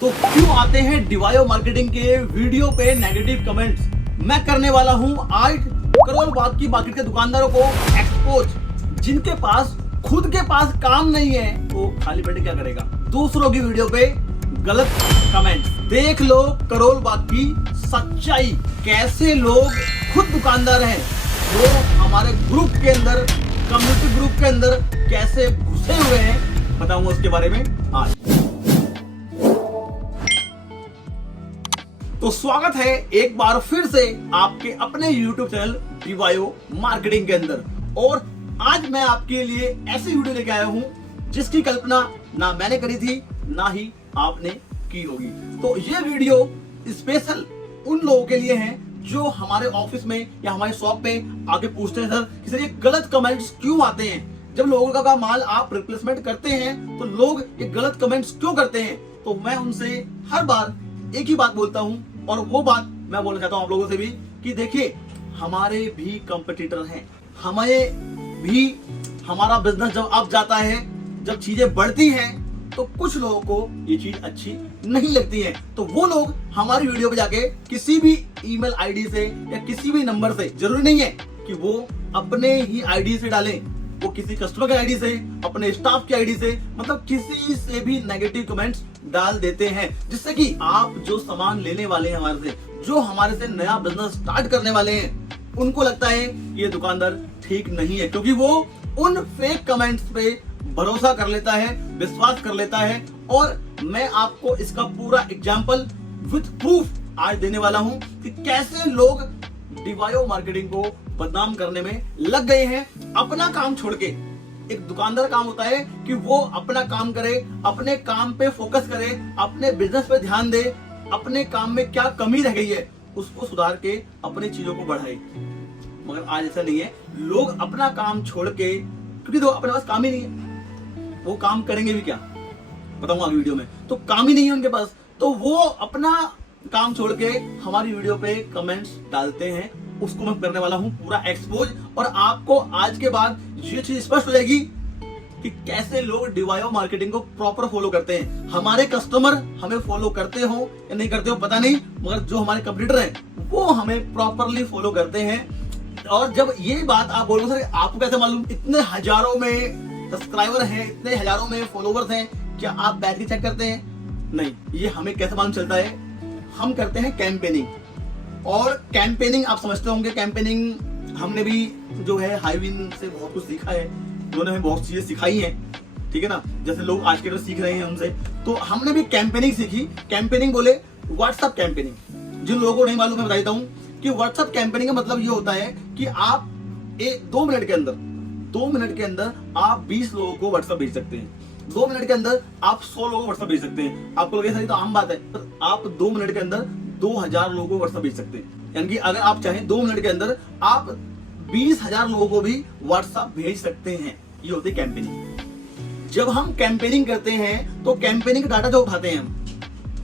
तो क्यों आते हैं डिवायो मार्केटिंग के वीडियो पे नेगेटिव कमेंट्स? मैं करने वाला हूं आज करोल बाग की मार्केट के दुकानदारों को एक्सपोज, जिनके पास खुद के पास काम नहीं है वो खाली पेट क्या करेगा? दूसरों की वीडियो पे गलत कमेंट। देख लो करोल बाग की सच्चाई, कैसे लोग खुद दुकानदार हैं वो हमारे ग्रुप के अंदर, कम्युनिटी ग्रुप के अंदर कैसे घुसे हुए हैं, बताऊंगा उसके बारे में आज। तो स्वागत है एक बार फिर से आपके अपने YouTube चैनल डिवायो मार्केटिंग के अंदर। और आज मैं आपके लिए ऐसी वीडियो लेके आया हूं जिसकी कल्पना ना मैंने करी थी ना ही आपने की होगी। तो ये वीडियो स्पेशल उन लोगों के लिए है जो हमारे ऑफिस में या हमारे शॉप पे आके पूछते हैं, सर कि सर ये गलत कमेंट्स क्यों आते हैं? जब लोगों का माल आप रिप्लेसमेंट करते हैं तो लोग ये गलत कमेंट्स क्यों करते हैं? तो मैं उनसे हर बार एक ही बात बोलता हूं, और वो बात मैं बोलना चाहता हूं आप लोगों से भी कि देखिए हमारे भी कंपटीटर हैं, हमें भी हमारा बिजनेस जब अप जाता है, जब चीजें बढ़ती हैं तो कुछ लोगों को ये चीज अच्छी नहीं लगती है। तो वो लोग हमारी वीडियो पे जाके किसी भी ईमेल आईडी से या किसी भी नंबर से, जरूरी नहीं है कि वो अपने ही आईडी से डालें, वो किसी कस्टमर के आईडी से, अपने स्टाफ की आईडी से, मतलब किसी से भी नेगेटिव कमेंट्स डाल देते हैं, जिससे कि आप जो सामान लेने वाले हैं हमारे से, जो हमारे से नया बिजनेस स्टार्ट करने वाले हैं, उनको लगता है कि ये दुकानदार ठीक नहीं है, क्योंकि वो उन फेक कमेंट्स पे भरोसा कर लेता है, विश्वास कर लेता है। और मैं आपको इसका पूरा एग्जाम्पल विद प्रूफ आज देने वाला हूं कि कैसे लोग डिवायो मार्केटिंग को बदनाम करने में लग गए हैं। अपना काम छोड़ के, एक दुकानदार काम होता है कि वो अपना काम करे, अपने काम पे फोकस करे, अपने बिजनेस पे ध्यान दे, अपने काम में क्या कमी रह गई है उसको सुधार के अपनी चीजों को बढ़ाए। मगर आज ऐसा नहीं है, लोग अपना काम छोड़ के, क्योंकि तो अपने पास काम ही नहीं है, वो काम करेंगे भी क्या बताऊंगा अगली वीडियो में। तो काम ही नहीं है उनके पास, तो वो अपना काम छोड़ के हमारी वीडियो पे कमेंट्स डालते हैं। उसको मैं करने वाला हूं पूरा एक्सपोज, और आपको आज के बाद ये चीज स्पष्ट हो जाएगी कि कैसे लोग डिवायो मार्केटिंग को प्रॉपर फॉलो करते हैं। हमारे कस्टमर हमें फॉलो करते हो या नहीं करते हो पता नहीं, मगर जो हमारे कंपटीटर हैं वो हमें प्रॉपरली फॉलो करते हैं। और जब ये बात आप बोलो सर आपको कैसे मालूम? इतने हजारों में सब्सक्राइबर हैं, इतने हजारों में फॉलोवर्स हैं, क्या आप बैटरी चेक करते हैं? नहीं। ये हमें कैसे मालूम चलता है? हम करते हैं कैंपेनिंग। और कैंपेनिंग आप समझते होंगे, कैंपेनिंग हमने भी जो है हाईविन से बहुत कुछ सीखा है, उन्होंने हमें बहुत चीजें सिखाई हैं, ठीक है ना। जैसे लोग आज के दिन सीख रहे हैं हमसे, तो हमने भी कैंपेनिंग सीखी। कैंपेनिंग बोले व्हाट्सएप कैंपेनिंग। जिन लोगों को नहीं मालूम मैं बताता हूँ कि व्हाट्सएप कैंपेनिंग का मतलब ये होता है कि आप 2 मिनट के अंदर आप 20 लोगों को व्हाट्सएप भेज सकते हैं। 2 मिनट के अंदर आप 100 लोगों को व्हाट्सएप भेज सकते हैं। आपको लगे सर ये तो आम बात है, पर आप 2 मिनट के अंदर 2000 लोगों को व्हाट्सएप भेज सकते हैं। यानी कि अगर आप चाहें 2 मिनट के अंदर आप 20,000 लोगों को भी व्हाट्सएप भेज सकते हैं। ये होती है कैंपेनिंग। जब हम कैंपेनिंग करते हैं तो कैंपेनिंग का डाटा जो उठाते हैं हम,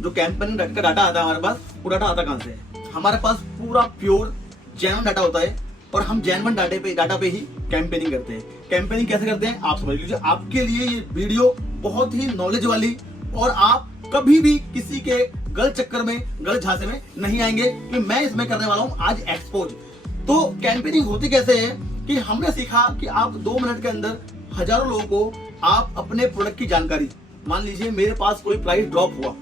जो कैंपेनिंग का डाटा आता है हमारे पास, वो डाटा आता कहां से है? हमारे पास पूरा प्योर जेन्युइन डाटा होता है, और हम जेन्युइन डाटा पे ही कैंपेनिंग करते हैं। कैंपेनिंग कैसे करते हैं आप समझ लीजिए। आपके लिए ये वीडियो बहुत ही नॉलेज वाली, और आप कभी भी किसी के गलत चक्कर में, गलत झांसे में नहीं आएंगे कि मैं इसमें करने वाला हूं आज एक्सपोज। तो कैंपेनिंग होती कैसे है कि हमने सीखा कि आप 2 मिनट के अंदर हजारों लोगों को आप अपने प्रोडक्ट की जानकारी, मान लीजिए मेरे पास कोई प्राइस ड्रॉप हुआ,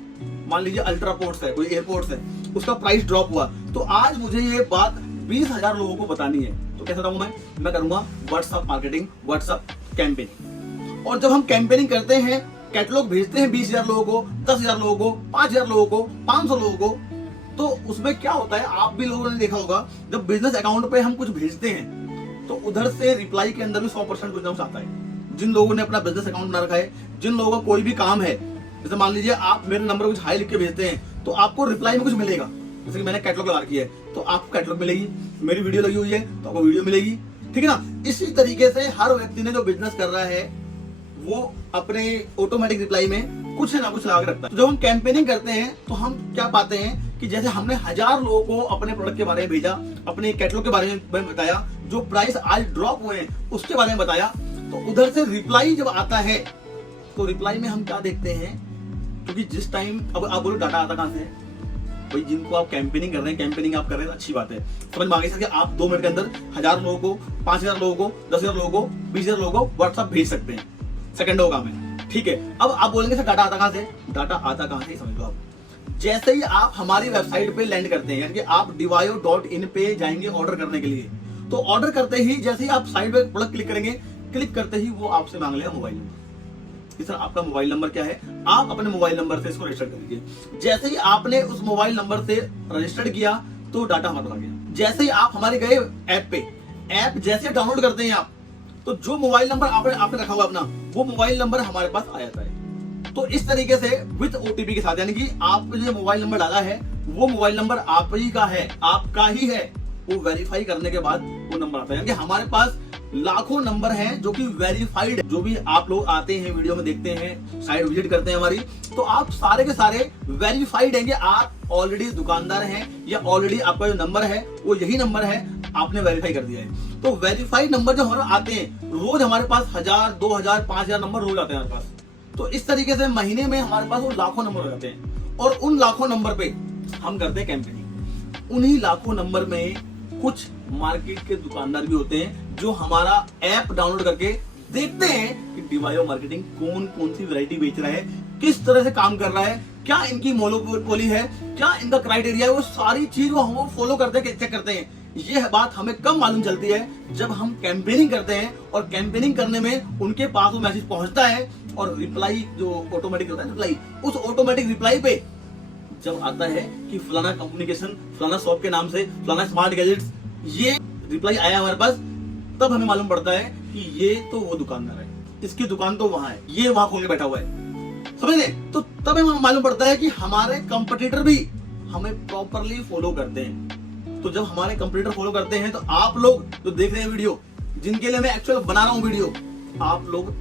मान लीजिए अल्ट्रापोर्ट्स है, कोई एयरपोर्ट्स है, उसका प्राइस ड्रॉप हुआ, तो आज मुझे ये बात 20,000 लोगों को बतानी है। तो कैसे बताऊं मैं करूंगा व्हाट्सएप मार्केटिंग, व्हाट्सएप कैंपेनिंग। और जब हम कैंपेनिंग करते हैं, कैटलॉग भेजते हैं 20,000 लोगों को, 10,000 लोगों को, 5,000 लोगों को, 500 लोगों को, तो उसमें क्या होता है आप भी लोगों ने देखा होगा, जब बिजनेस अकाउंट पे हम कुछ भेजते हैं तो उधर से रिप्लाई के अंदर भी 100% कुछ ना कुछ आता है। जिन लोगों ने अपना बिजनेस अकाउंट बना रखा है, जिन लोगों का कोई भी काम है, जैसे मान लीजिए आप मेरे नंबर कुछ हाई लिख के भेजते हैं तो आपको रिप्लाई में कुछ मिलेगा। जैसे कि मैंने कैटलॉग लगा रखी है तो आपको कैटलॉग मिलेगी, मेरी वीडियो लगी हुई है तो आपको वीडियो मिलेगी, ठीक है ना। इसी तरीके से हर व्यक्ति ने जो बिजनेस कर रहा है वो अपने ऑटोमेटिक रिप्लाई में कुछ ना कुछ लगा रखता है। तो जब हम कैंपेनिंग करते हैं तो हम क्या पाते हैं कि जैसे हमने 1000 लोगों को अपने प्रोडक्ट के बारे में भेजा, अपने कैटलॉग के बारे में बताया, जो प्राइस आज ड्रॉप हुए हैं उसके बारे में बताया, तो उधर से रिप्लाई जब आता है तो रिप्लाई में हम क्या देखते हैं क्योंकि जिस टाइम अब आप बोलो डाटा आता कहां से है भाई, जिनको आप कैंपेनिंग कर रहे हैं, कैंपेनिंग आप कर रहे हैं, अच्छी बात है, समझ में आ गई सर कि आप 2 मिनट के अंदर 1000 लोगों को, 5000 लोगों को, 10,000 लोगों को, 20,000 लोगों को व्हाट्सएप भेज सकते हैं, सेकंडों का काम है, ठीक है। अब आप बोलेंगे सर डाटा आता कहां से, डाटा आता कहां से समझ लो आप, जैसे ही आप हमारी वेबसाइट पे लैंड करते हैं, यानी कि आप divayo.in पे जाएंगे ऑर्डर करने के लिए, तो ऑर्डर करते ही जैसे ही आप साइड पे प्रोडक्ट क्लिक करेंगे, क्लिक करते ही वो आपसे मांग लेगा मोबाइल नंबर कि सर आपका मोबाइल नंबर क्या है, आप अपने मोबाइल नंबर से इसको रजिस्टर कर दीजिए। जैसे ही आपने उस मोबाइल नंबर से रजिस्टर्ड किया तो डाटा हमारे पास आ गया। जैसे ही आप हमारे गए ऐप पे, ऐप जैसे डाउनलोड करते हैं आप, तो जो मोबाइल नंबर आपने रखा हुआ अपना, वो मोबाइल नंबर हमारे पास आ जाता है। तो इस तरीके से विद ओटीपी के साथ, यानी कि आपने जो मोबाइल नंबर डाला है वो मोबाइल नंबर आप ही का है, आपका ही है, वो वेरीफाई करने के बाद वो नंबर आता है। यानी कि हमारे पास लाखों नंबर हैं जो कि वेरीफाइड है। जो भी आप लोग आते हैं वीडियो में देखते हैं, साइट विजिट करते हैं हमारी, तो आप सारे के सारे वेरीफाइड हैं कि आप ऑलरेडी दुकानदार हैं या ऑलरेडी आपका जो नंबर है वो यही नंबर है, आपने वेरीफाई कर दिया है। तो वेरीफाइड नंबर जो हमारे आते हैं, रोज हमारे पास 1000, 2000, 5000 नंबर रोज आते हैं हमारे पास। तो इस तरीके से महीने में हमारे पास वो लाखों नंबर हो जाते हैं, और उन लाखों नंबर पे हम करते हैं कैंपेनिंग। उन्हीं लाखों नंबर में कुछ मार्केट के दुकानदार भी होते हैं जो हमारा ऐप डाउनलोड करके देखते हैं कि divayo मार्केटिंग कौन कौन सी वैरायटी बेच रहा है, किस तरह से काम कर रहा है, क्या इनकी मोनोपोली है, क्या इनका क्राइटेरिया है, वो सारी चीज वो हम फॉलो करते हैं, चेक करते हैं। ये बात हमें कब मालूम चलती है, जब हम कैंपेनिंग करते हैं, और कैंपेनिंग करने में उनके पास वो मैसेज पहुंचता है, और रिप्लाई जो ऑटोमेटिक होता है रिप्लाई, उस ऑटोमेटिक रिप्लाई पे जब आता है कि फलाना कम्युनिकेशन, फलाना शॉप के नाम से, फलाना स्मार्ट गैजेट्स, ये रिप्लाई आया हमारे पास, तब हमें मालूम पड़ता है कि ये तो वो दुकानदार है, इसकी दुकान तो वहां है, ये वहां खोल के बैठा हुआ है, समझ गए। तो तब हमें मालूम पड़ता है कि हमारे कंपटीटर भी हमें प्रॉपरली फॉलो करते हैं। तो जब हमारे कंपटीटर फॉलो करते हैं, तो आप लोग जो देख रहे हैं वीडियो, जिनके लिए मैं एक्चुअल बना रहा हूं वीडियो, आप लोग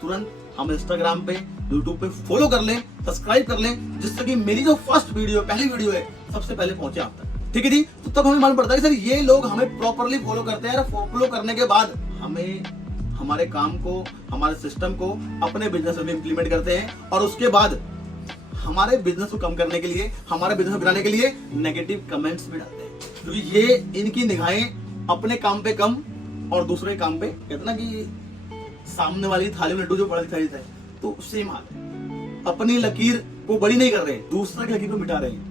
तुरंत हम इंस्टाग्राम पे, यूट्यूब पे फॉलो कर लें, सब्सक्राइब कर लें, जिससे कि मेरी जो फर्स्ट वीडियो, पहली वीडियो है, सबसे पहले पहुंचे आप तक, ठीक है जी। तो तब हमें मालूम पड़ता है कि सर ये लोग हमें प्रॉपरली फॉलो करते हैं, और फॉलो करने के बाद हमें हमारे काम को, हमारे सिस्टम को अपने बिजनेस में इंप्लीमेंट करते हैं, और उसके बाद हमारे बिजनेस को कम करने के लिए, हमारे बिजनेस को बढ़ाने के लिए नेगेटिव कमेंट्स भी डालते हैं, क्योंकि ये इनकी निगाहें अपने काम पे कम और दूसरे काम पे, कहते ना कि सामने वाली थाली में लड्डू जो बड़ा दिखाई देता है, तो सेम हाल है। अपनी लकीर को बड़ी नहीं कर रहे, दूसरे की लकीर को मिटा रहे हैं।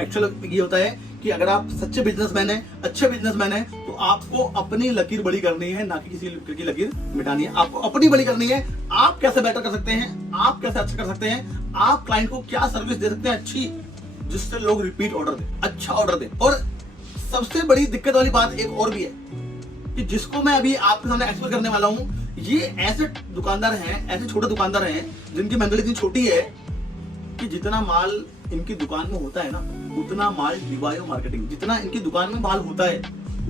एक्चुअल ये होता है कि अगर आप सच्चे बिजनेसमैन हैं, अच्छे बिजनेसमैन हैं, तो आपको अपनी लकीर बड़ी करनी है, ना कि किसी की लकीर मिटानी है। आपको अपनी बड़ी करनी है। आप कैसे बेटर कर सकते हैं, आप कैसे अच्छा कर सकते हैं, आप क्लाइंट को क्या सर्विस दे सकते हैं अच्छी, जिससे लोग रिपीट ऑर्डर दे, अच्छा ऑर्डर दे। और सबसे बड़ी दिक्कत वाली बात एक और भी है कि जिसको मैं अभी आपके सामने एक्सप्लेन करने वाला हूँ, ये ऐसे दुकानदार हैं, ऐसे छोटे दुकानदार हैं जिनकी मेंटलिटी इतनी छोटी है कि जितना माल इनकी दुकान में होता है ना, उतना माल divayo मार्केटिंग, जितना इनकी दुकान में माल होता है,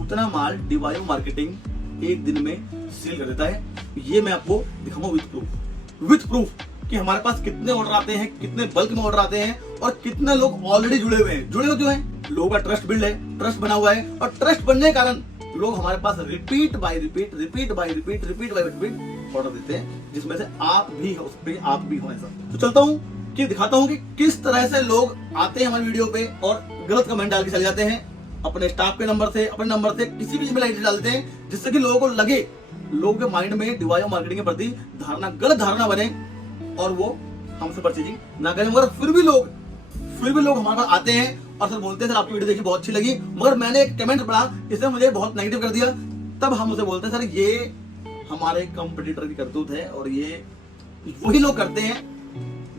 उतना माल divayo मार्केटिंग एक दिन में सेल कर देता है। ये मैं आपको दिखाऊंगा विथ प्रूफ कि हमारे पास कितने ऑर्डर आते हैं, कितने बल्क में ऑर्डर आते हैं, और कितने लोग ऑलरेडी जुड़े हुए हैं। जुड़े हुए क्यों हैं? लोगों का ट्रस्ट बिल्ड है, ट्रस्ट बना हुआ है, और ट्रस्ट बनने के कारण लोग हमारे पास रिपीट बाय रिपीट ऑर्डर देते हैं, जिसमें से आप भी हो, उसमें आप भी हो ऐसा। तो चलता हूँ कि दिखाता हूँ कि किस तरह से लोग आते हैं हमारी वीडियो पे और गलत कमेंट डाल के चले जाते हैं, अपने स्टाफ के नंबर से, अपने नंबर से किसी भी ईमेल आईडी डालते हैं, जिससे कि लोगों को लगे, लोगों के माइंड में divayo मार्केटिंग के प्रति धारणा, गलत धारणा बने, और वो हमसे परचेजिंग ना करें। मगर फिर भी लोग हमारे पास आते हैं और सर बोलते हैं सर आपकी वीडियो देखी बहुत अच्छी लगी, मगर मैंने एक कमेंट पढ़ा, इसने मुझे बहुत नेगेटिव कर दिया। तब हम उसे बोलते हैं सर ये हमारे कंपटीटर की करतूत है, और ये वही लोग करते हैं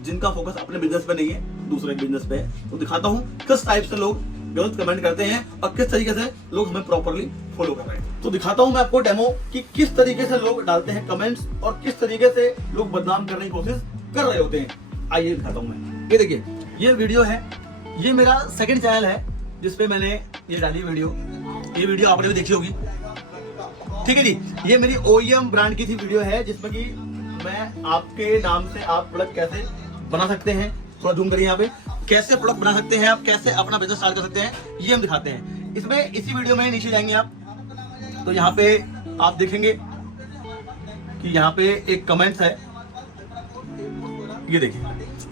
जिनका फोकस अपने बिजनेस पे नहीं है, दूसरे बिजनेस पे है। तो दिखाता हूँ किस टाइप से लोग गलत कमेंट करते हैं और किस तरीके से लोग हमें प्रॉपरली फॉलो कर रहे हैं। तो दिखाता हूँ मैं आपको डेमो कि किस तरीके से लोग डालते हैं कमेंट्स और किस तरीके से लोग बदनाम करने की कोशिश कर रहे होते हैं। आइए दिखाता हूँ मैं। ये देखिए, ये वीडियो है, ये मेरा सेकंड चैनल है जिसपे मैंने ये डाली वीडियो। ये वीडियो आपने भी देखी होगी, ठीक है जी। ये मेरी OEM ब्रांड की थी वीडियो है, जिसमें कि मैं आपके नाम से आप प्रोडक्ट कैसे बना सकते हैं, थोड़ा जूम करिए यहाँ पे, कैसे प्रोडक्ट बना सकते हैं आप, कैसे अपना बिजनेस स्टार्ट कर सकते हैं, ये हम दिखाते हैं। इसमें इसी वीडियो में नीचे जाएंगे आप, तो यहाँ पे आप देखेंगे कि यहाँ पे एक कमेंट्स है, ये देखिए,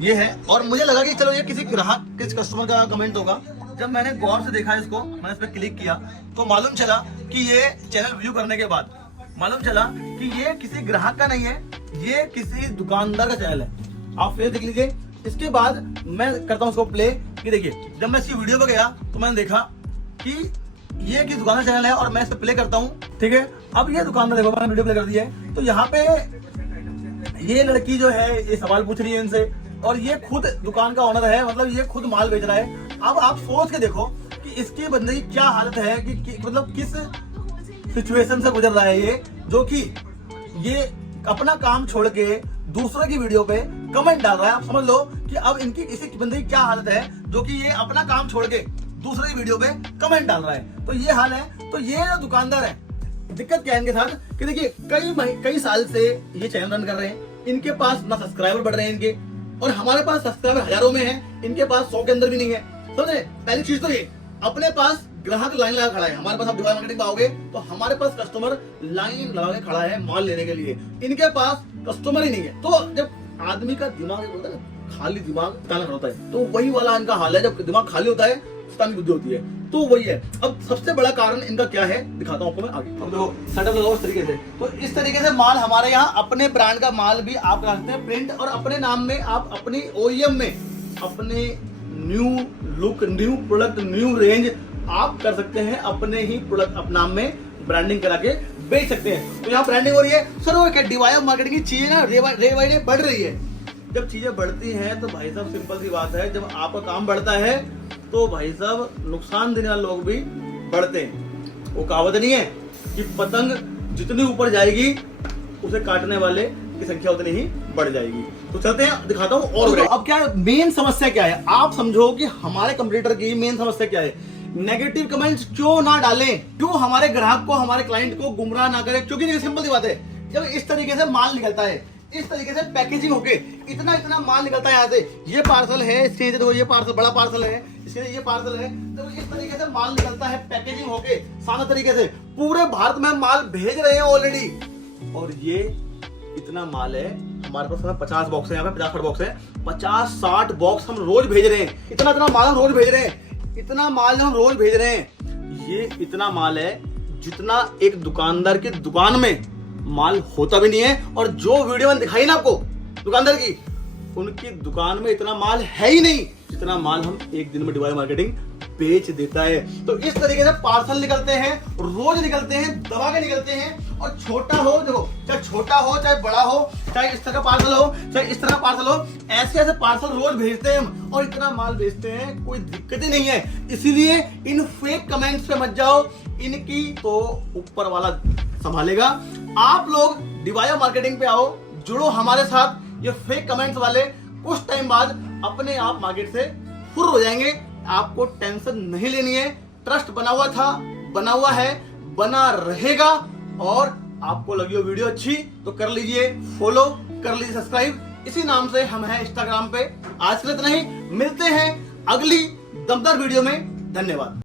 ये है। और मुझे लगा कि चलो ये किसी ग्राहक किस कस्टमर का कमेंट होगा। जब मैंने गौर से देखा इसको, मैंने इस पर क्लिक किया तो मालूम चला कि ये चैनल व्यू करने के बाद मालूम चला कि ये किसी ग्राहक का नहीं है, ये किसी दुकानदार का चैनल है। आप फिर देख लीजिए। इसके बाद मैं करता हूँ उसको प्ले कि देखिए जब मैं इसकी वीडियो पे गया तो मैंने देखा कि ये किस दुकान का चैनल है और मैं इस पे प्ले करता हूँ। ठीक है, अब ये दुकानदार देखो, मैंने वीडियो प्ले कर दी है तो यहाँ पे ये लड़की जो है ये सवाल पूछ रही है इनसे और ये खुद दुकान का ओनर है, मतलब ये खुद माल बेच रहा है। अब आप सोच के देखो कि इसकी बंदे की क्या हालत है कि मतलब किस सिचुएशन से गुजर रहा है ये, जो कि ये अपना काम छोड़ के दूसरे की वीडियो पे कमेंट डाल रहा है। आप समझ लो कि अब इनकी इसी बंदे की क्या हालत है जो कि ये अपना काम छोड़ के दूसरे की वीडियो पे कमेंट डाल रहा है। तो ये हाल है। तो ये जो दुकानदार है, दिक्कत क्या है इनके साथ कि देखिए कई साल से ये चैनल रन कर रहे हैं, इनके पास ना सब्सक्राइबर बढ़ रहे हैं इनके, और हमारे पास सब्सक्राइबर हजारों में है, इनके पास 100 के अंदर भी नहीं है। समझे? पहली चीज तो ये, अपने पास ग्राहक लाइन लगा खड़ा है। हमारे पास आप डिवाई मार्केटिंग में आओगे तो हमारे पास कस्टमर लाइन लगा के खड़ा है माल लेने के लिए, इनके पास कस्टमर ही नहीं है। तो जब आदमी का दिमाग बोलता है खाली दिमाग ताना होता है, तो वही वाला इनका हाल है। जब दिमाग खाली होता है शैतानी बुद्धि होती है, तो वही है। अब सबसे बड़ा कारण इनका क्या है दिखाता हूँ आपको मैं आगे। अब देखो सेटअप लगाओ इस तरीके से। तो इस तरीके से माल हमारे यहाँ अपने ब्रांड का माल भी आप कर सकते हैं प्रिंट, और अपने नाम में आप अपनी OEM में अपने new look, new product, new range आप कर सकते हैं। अपने ही प्रोडक्ट अपने नाम में ब्रांडिंग करा के बेच सकते हैं। तो यहाँ ब्रांडिंग हो रही है सर, वो क्या डिवाइस मार्केटिंग की चीजें ना डे बढ़ रही है। जब चीजें बढ़ती हैं तो भाई साहब सिंपल सी बात है, जब आपका काम बढ़ता है तो भाई साहब नुकसान देने वाले लोग भी बढ़ते हैं। वो कहावत नहीं है कि पतंग जितनी ऊपर जाएगी उसे काटने वाले की संख्या उतनी ही बढ़ जाएगी। तो चलते हैं दिखाता हूँ। और तो अब क्या मेन समस्या क्या है, आप समझो कि हमारे कंप्यूटर की मेन समस्या क्या है। नेगेटिव कमेंट्स क्यों ना डालें, क्यों हमारे ग्राहक को, हमारे क्लाइंट को गुमराह ना करें। क्योंकि सिंपल सी बात है, जब इस तरीके से माल निकलता है, इस तरीके से पैकेजिंग होके इतना माल निकलता है यहाँ से, ये पार्सल है, इसके देखो ये पार्सल बड़ा पार्सल है, इसके ये पार्सल है, तो इस तरीके से माल निकलता है पैकेजिंग होके सारा तरीके से पूरे भारत में माल भेज रहे हैं ऑलरेडी। और ये इतना माल है हमारे पास 50 बॉक्स है, यहाँ पे 50-60 बॉक्स है, 50-60 बॉक्स हम रोज भेज रहे हैं। इतना माल हम रोज भेज रहे हैं, इतना माल हम रोज भेज रहे हैं। ये इतना माल है जितना एक दुकानदार की दुकान में माल होता भी नहीं है। और जो वीडियो मैंने दिखाई ना आपको दुकानदार की, उनकी दुकान में इतना माल है ही नहीं जितना माल हम एक दिन में डिवाई मार्केटिंग बेच देता है। तो इस तरीके से पार्सल निकलते हैं, रोज निकलते हैं, दबा के निकलते हैं। और छोटा हो, देखो चाहे छोटा हो चाहे बड़ा हो, चाहे इस तरह का पार्सल हो चाहे इस तरह का पार्सल हो, ऐसे ऐसे पार्सल रोज भेजते हैं हम और इतना माल बेचते हैं, कोई दिक्कत ही नहीं है। इसीलिए इन फेक कमेंट्स पे मत जाओ, इनकी तो ऊपर वाला संभालेगा। आप लोग डिवाई मार्केटिंग पे आओ, जुड़ो हमारे साथ। ये फेक कमेंट्स वाले कुछ टाइम बाद अपने आप मार्केट से फुर हो जाएंगे। आपको टेंशन नहीं लेनी है। ट्रस्ट बना हुआ था, बना हुआ है, बना रहेगा। और आपको लगी हो वीडियो अच्छी तो कर लीजिए फॉलो, कर लीजिए सब्सक्राइब। इसी नाम से हम हैं इंस्टाग्राम पे। आज के लिए इतना ही, मिलते हैं अगली दमदार वीडियो में। धन्यवाद।